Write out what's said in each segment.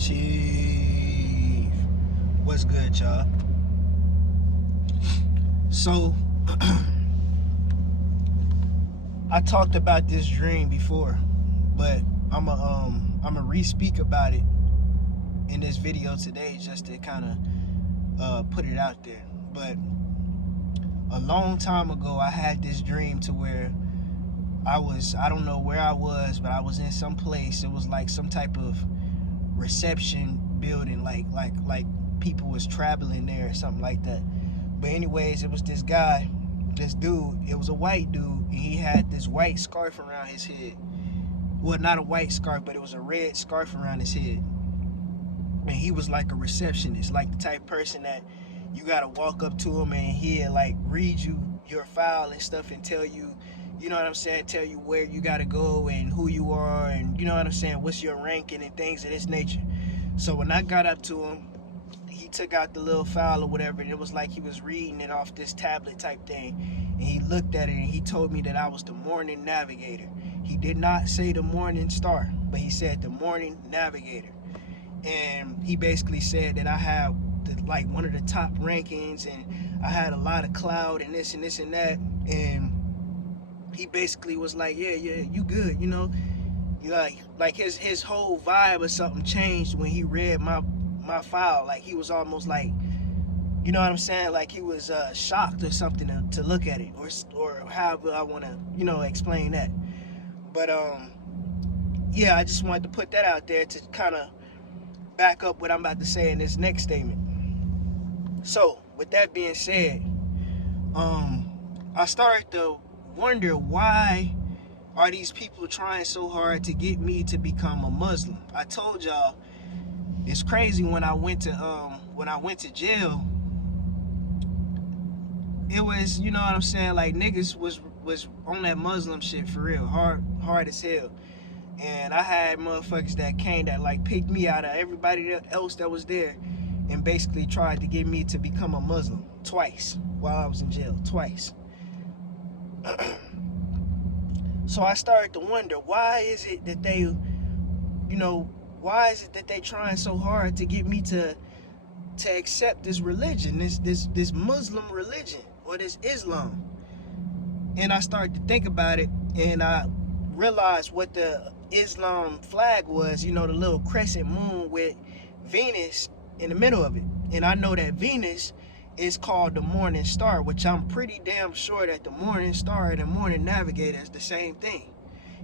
Chief, what's good, y'all? So, I talked about this dream before, but I'ma re-speak about it in this video today, just to kind of put it out there. But a long time ago, I had this dream to where I don't know where I was, but I was in some place. It was like some type of reception building, like people was traveling there or something like that. But anyways, it was this guy, this dude. It was a white dude, and he had this white scarf around his head. Well, not a white scarf, but it was a red scarf around his head. And he was like a receptionist, like the type of person that you gotta walk up to him and he'll like read you your file and stuff and tell you, you know what I'm saying, tell you where you gotta go and who you are, and you know what I'm saying, what's your ranking and things of this nature. So when I got up to him, he took out the little file or whatever, and it was like he was reading it off this tablet type thing. And he looked at it and he told me that I was the morning navigator. He did not say the morning star, but he said the morning navigator. And he basically said that I had like one of the top rankings, and I had a lot of clout and this and this and that. And he basically was like, yeah, you good, you know. Like his whole vibe or something changed when he read my file. Like he was almost like, you know what I'm saying, like he was shocked or something to look at it, or however I want to, you know, explain that. But yeah, I just wanted to put that out there to kind of back up what I'm about to say in this next statement. So with that being said, I started to wonder, why are these people trying so hard to get me to become a Muslim? I told y'all it's crazy. When I went to jail, it was, you know what I'm saying, like niggas was on that Muslim shit for real, hard as hell. And I had motherfuckers that came that like picked me out of everybody else that was there, and basically tried to get me to become a Muslim twice while I was in jail, twice. So I started to wonder, why is it that they, you know, why is it that they trying so hard to get me to accept this religion, this Muslim religion, or this Islam? And I started to think about it, and I realized what the Islam flag was, you know, the little crescent moon with Venus in the middle of it. And I know that Venus is called the morning star, which I'm pretty damn sure that the morning star and the morning navigator is the same thing.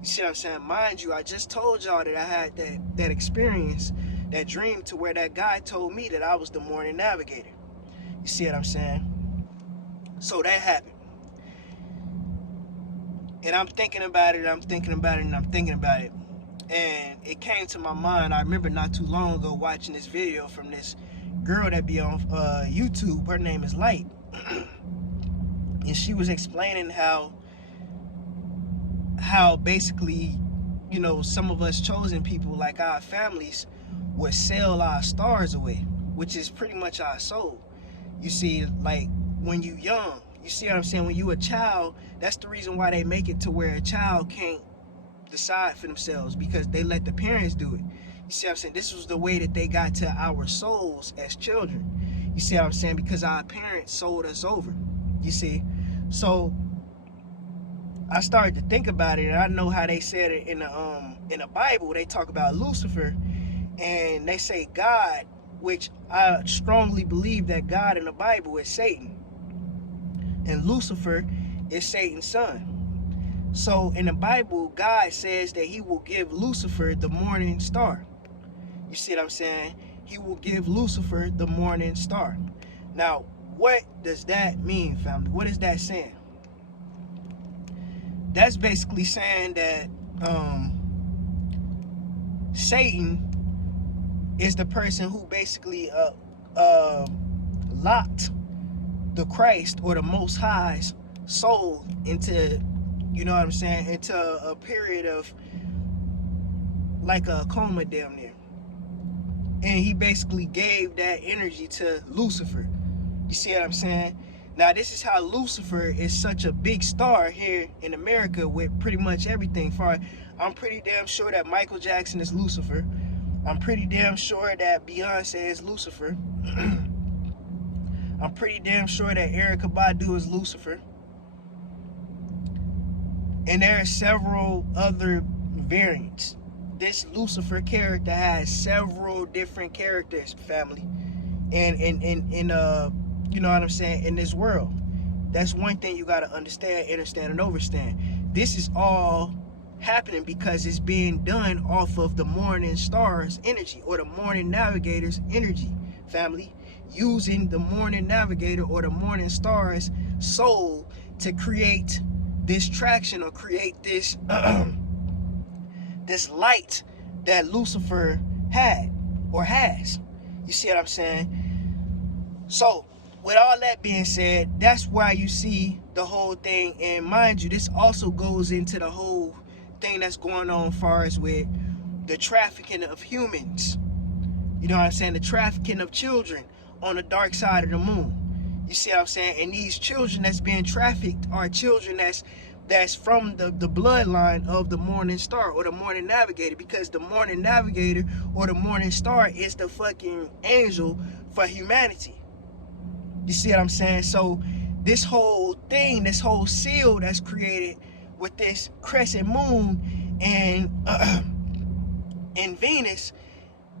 You see what I'm saying? Mind you, I just told y'all that I had that experience, that dream, to where that guy told me that I was the morning navigator. You see what I'm saying? So that happened. And I'm thinking about it, and it came to my mind. I remember not too long ago watching this video from this girl that be on YouTube. Her name is Light. And she was explaining how basically, you know, some of us chosen people, like our families, would sell our stars away, which is pretty much our soul. You see, like when you young, you see what I'm saying, when you a child, that's the reason why they make it to where a child can't decide for themselves, because they let the parents do it. You see what I'm saying? This was the way that they got to our souls as children. You see what I'm saying? Because our parents sold us over. You see? So I started to think about it, and I know how they said it in the Bible. They talk about Lucifer, and they say God, which I strongly believe that God in the Bible is Satan, and Lucifer is Satan's son. So in the Bible, God says that he will give Lucifer the morning star. You see what I'm saying? He will give Lucifer the morning star. Now, what does that mean, family? What is that saying? That's basically saying that Satan is the person who basically locked the Christ, or the Most High's soul, into, you know what I'm saying, into a period of like a coma damn near. And he basically gave that energy to Lucifer. You see what I'm saying? Now, this is how Lucifer is such a big star here in America with pretty much everything. I'm pretty damn sure that Michael Jackson is Lucifer. I'm pretty damn sure that Beyonce is Lucifer. I'm pretty damn sure that Erykah Badu is Lucifer. And there are several other variants. This Lucifer character has several different characters, family. And you know what I'm saying, in this world. That's one thing you gotta understand, and understand. This is all happening because it's being done off of the morning stars energy, or the morning navigators energy, family. Using the morning navigator or the morning stars soul to create this traction, or create this this light that Lucifer had or has. You see what I'm saying? So with all that being said, that's why you see the whole thing. And mind you, this also goes into the whole thing that's going on as far as with the trafficking of humans. You know what I'm saying? The trafficking of children on the dark side of the moon. You see what I'm saying? And these children that's being trafficked are children that's from the bloodline of the morning star or the morning navigator, because the morning navigator or the morning star is the fucking angel for humanity. You see what I'm saying? So this whole thing, this whole seal that's created with this crescent moon and Venus,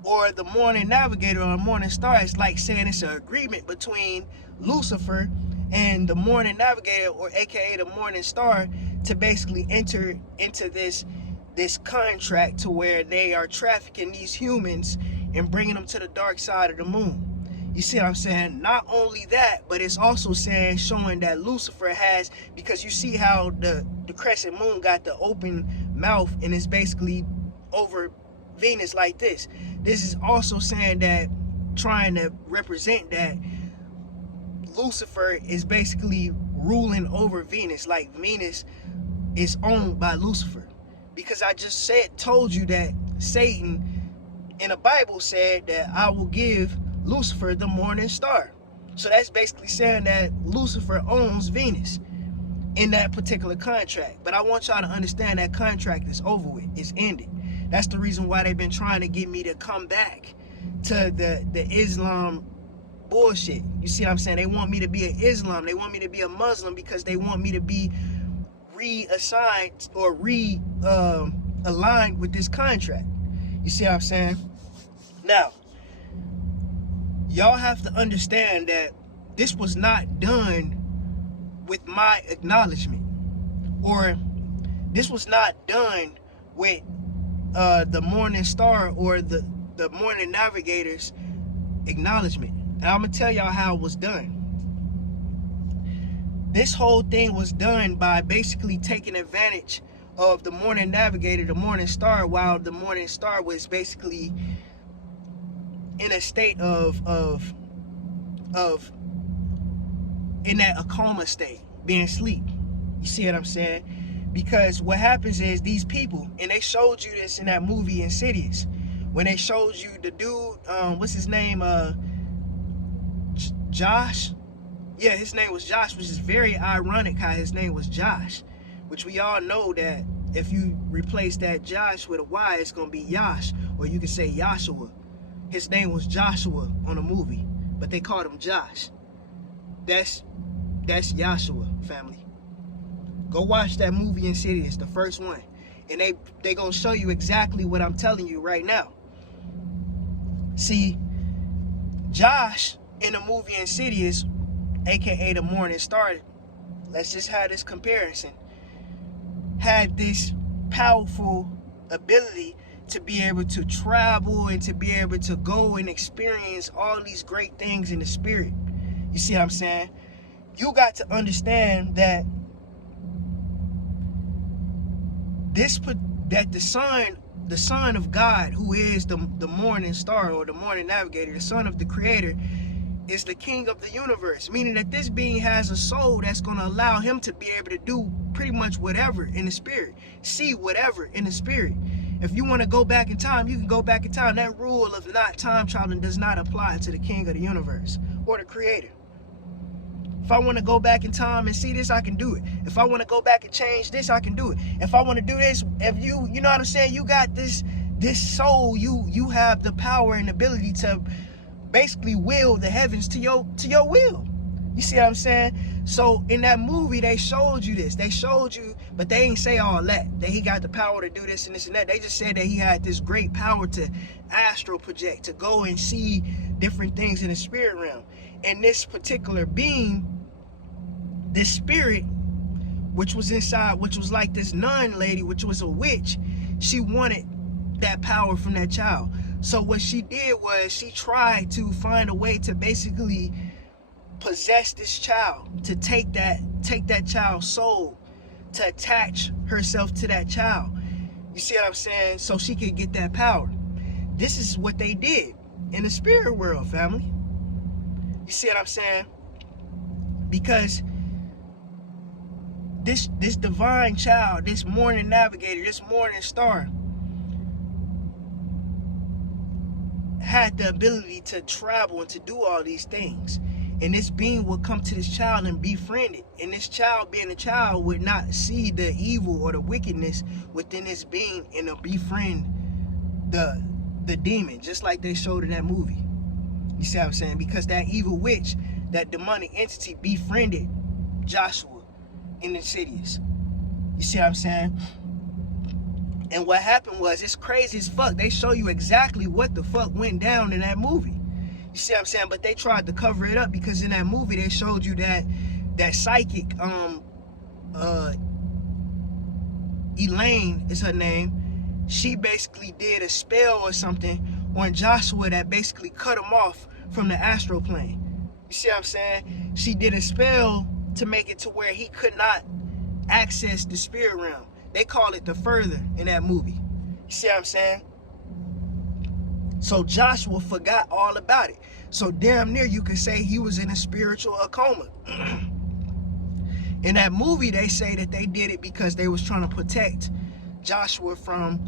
or the morning navigator or the morning star, is like saying it's an agreement between Lucifer and the morning navigator, or aka the morning star, to basically enter into this contract to where they are trafficking these humans and bringing them to the dark side of the moon. You see what I'm saying? Not only that, but it's also showing that Lucifer has, because you see how the crescent moon got the open mouth and it's basically over Venus like this. This is also saying that, trying to represent that Lucifer is basically ruling over Venus, like Venus is owned by Lucifer. Because I just told you that Satan in the Bible said that I will give Lucifer the morning star. So that's basically saying that Lucifer owns Venus in that particular contract. But I want y'all to understand that contract is over with. It's ended. That's the reason why they've been trying to get me to come back to the Islam bullshit. You see what I'm saying? They want me to be an Islam. They want me to be a Muslim because they want me to be reassigned or aligned with this contract. You see what I'm saying? Now, y'all have to understand that this was not done with my acknowledgement, or this was not done with the morning star or the morning navigator's acknowledgement. And I'm gonna tell y'all how it was done. This whole thing was done by basically taking advantage of the morning navigator, the morning star, while the morning star was basically in a state of in that coma state, being asleep. You see what I'm saying? Because what happens is these people, and they showed you this in that movie Insidious, when they showed you the dude, what's his name, Josh? Yeah, his name was Josh, which is very ironic how his name was Josh, which we all know that if you replace that Josh with a Y, it's gonna be Yash, or you can say Yahshua. His name was Joshua on the movie, but they called him Josh. That's Yahshua, family. Go watch that movie Insidious, the first one, and they gonna show you exactly what I'm telling you right now. See, Josh in the movie Insidious, aka the morning star, let's just have this comparison, had this powerful ability to be able to travel and to be able to go and experience all these great things in the spirit. You see what I'm saying? You got to understand that the son of God, who is the morning star or the morning navigator, the son of the creator, is the king of the universe, meaning that this being has a soul that's going to allow him to be able to do pretty much whatever in the spirit, see whatever in the spirit. If you want to go back in time, you can go back in time. That rule of not time traveling does not apply to the king of the universe or the creator. If I want to go back in time and see this, I can do it. If I want to go back and change this, I can do it. If I want to do this, if you know what I'm saying, you got this this soul, you have the power and ability to basically will the heavens to your will. You see what I'm saying? So in that movie, they showed you this. They showed you, but they ain't say all that he got the power to do this and this and that. They just said that he had this great power to astral project, to go and see different things in the spirit realm. And this particular being, this spirit, which was inside, which was like this nun lady, which was a witch, she wanted that power from that child. So what she did was she tried to find a way to basically possess this child, to take that child's soul, to attach herself to that child. You see what I'm saying? So she could get that power. This is what they did in the spirit world, family. You see what I'm saying? Because this divine child, this morning navigator, this morning star, had the ability to travel and to do all these things. And this being would come to this child and befriend it. And this child, being a child, would not see the evil or the wickedness within this being and to befriend the demon, just like they showed in that movie. You see what I'm saying? Because that evil witch, that demonic entity, befriended Joshua in Insidious. You see what I'm saying? And what happened was, it's crazy as fuck. They show you exactly what the fuck went down in that movie. You see what I'm saying? But they tried to cover it up, because in that movie they showed you that psychic, Elaine is her name. She basically did a spell or something on Joshua that basically cut him off from the astral plane. You see what I'm saying? She did a spell to make it to where he could not access the spirit realm. They call it the further in that movie. You see what I'm saying? So Joshua forgot all about it. So damn near you could say he was in a spiritual coma. In that movie, they say that they did it because they was trying to protect Joshua from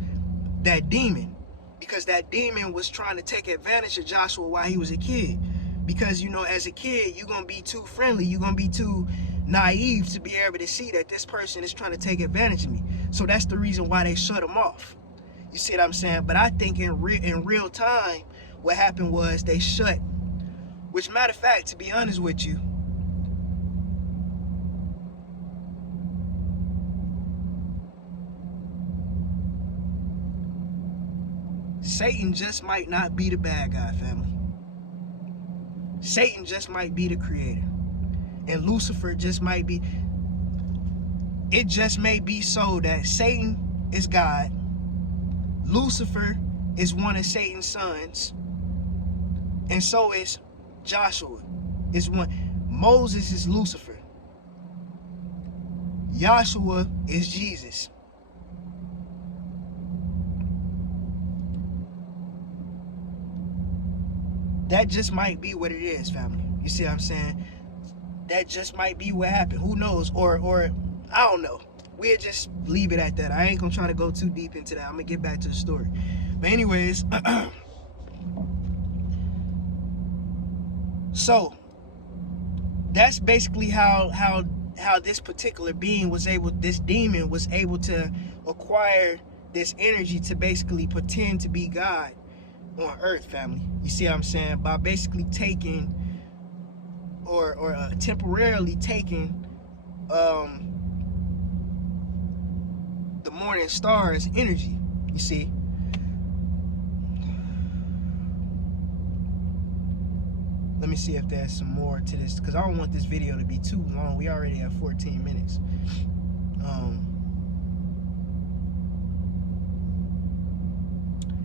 that demon. Because that demon was trying to take advantage of Joshua while he was a kid. Because, you know, as a kid, you're going to be too friendly. You're going to be too naive to be able to see that this person is trying to take advantage of me. So that's the reason why they shut him off. You see what I'm saying? But I think in real time, what happened was they shut. Which, matter of fact, to be honest with you, Satan just might not be the bad guy, family. Satan just might be the creator. And Lucifer just might be. It just may be so that Satan is God. Lucifer is one of Satan's sons. And so is Joshua. Is one. Moses is Lucifer. Joshua is Jesus. That just might be what it is, family. You see what I'm saying? That just might be what happened. Who knows? Or I don't know. We'll just leave it at that. I ain't gonna try to go too deep into that. I'm gonna get back to the story. But anyways, so that's basically how this particular being was able, this demon was able to acquire this energy to basically pretend to be God on earth, family. You see what I'm saying? By basically taking or temporarily taking the morning star's energy. You see? Let me see if there's some more to this, because I don't want this video to be too long. We already have 14 minutes.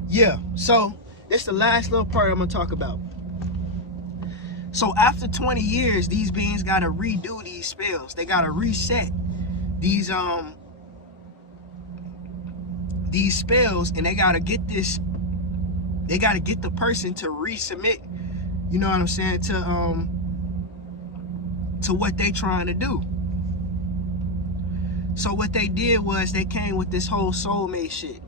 Yeah, so this is the last little part I'm gonna talk about. So after 20 years, these beings gotta redo these spells. They gotta reset these spells, and they gotta get this. They gotta get the person to resubmit. You know what I'm saying? To what they trying to do. So what they did was they came with this whole soulmate shit.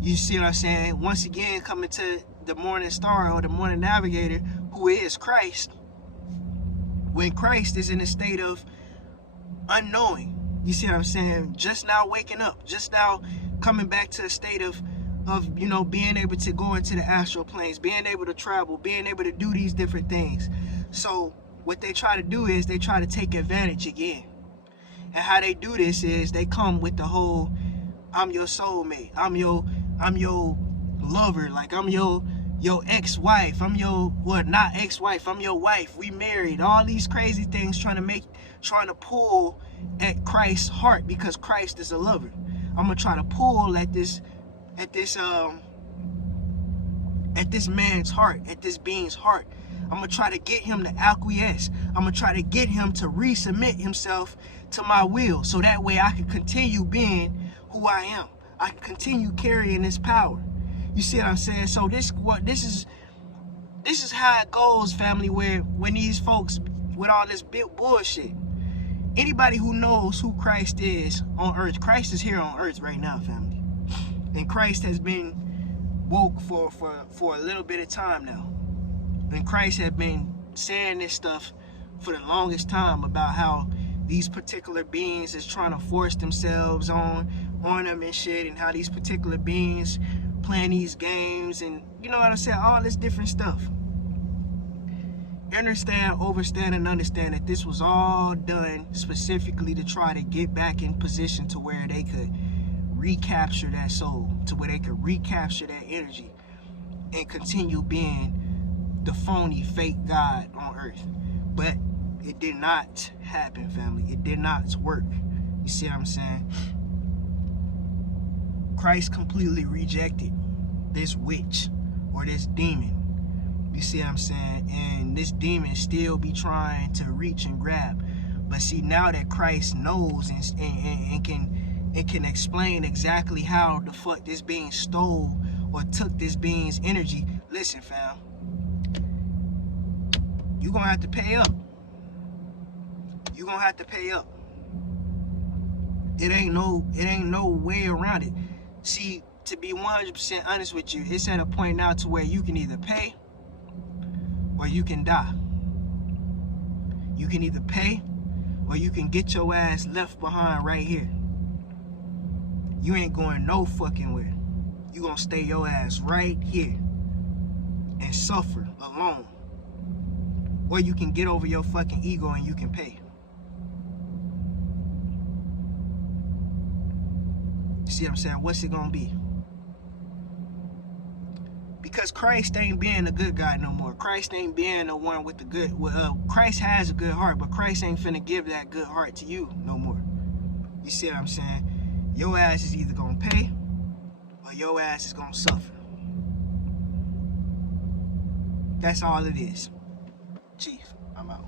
You see what I'm saying? Once again, coming to the morning star or the morning navigator, who is Christ. When Christ is in a state of unknowing. You see what I'm saying? Just now waking up. Just now coming back to a state of of, you know, being able to go into the astral planes, being able to travel, being able to do these different things. So what they try to do is they try to take advantage again. And how they do this is they come with the whole, I'm your soulmate, I'm your lover, like I'm your ex-wife, I'm your, well, not ex-wife, I'm your wife, we married, all these crazy things, trying to pull at Christ's heart, because Christ is a lover. I'm gonna try to pull at this man's heart, at this being's heart. I'm gonna try to get him to acquiesce. I'm gonna try to get him to resubmit himself to my will, so that way I can continue being who I am. I can continue carrying this power. You see what I'm saying? So this is how it goes, family, where when these folks with all this bullshit, anybody who knows who Christ is on earth, Christ is here on earth right now, family. And Christ has been woke for a little bit of time now. And Christ had been saying this stuff for the longest time about how these particular beings is trying to force themselves on them and shit, and how these particular beings playing these games, and you know what I'm saying, all this different stuff. Understand, overstand, and understand that this was all done specifically to try to get back in position to where they could recapture that soul, to where they could recapture that energy and continue being the phony, fake God on earth. But it did not happen, family. It did not work. You see what I'm saying? Christ completely rejected this witch or this demon. You see what I'm saying? And this demon still be trying to reach and grab. But see, now that Christ knows and can explain exactly how the fuck this being stole or took this being's energy. Listen, fam, you gonna have to pay up. You gonna have to pay up. It ain't no way around it. See, to be 100% honest with you, it's at a point now to where you can either pay or you can die. You can either pay or you can get your ass left behind right here. You ain't going no fucking where. You gonna stay your ass right here and suffer alone. Or you can get over your fucking ego and you can pay. You see what I'm saying? What's it gonna be? Because Christ ain't being a good guy no more. Christ ain't being the one with the good. Christ has a good heart, but Christ ain't finna give that good heart to you no more. You see what I'm saying? Your ass is either gonna pay or your ass is gonna suffer. That's all it is. Chief, I'm out.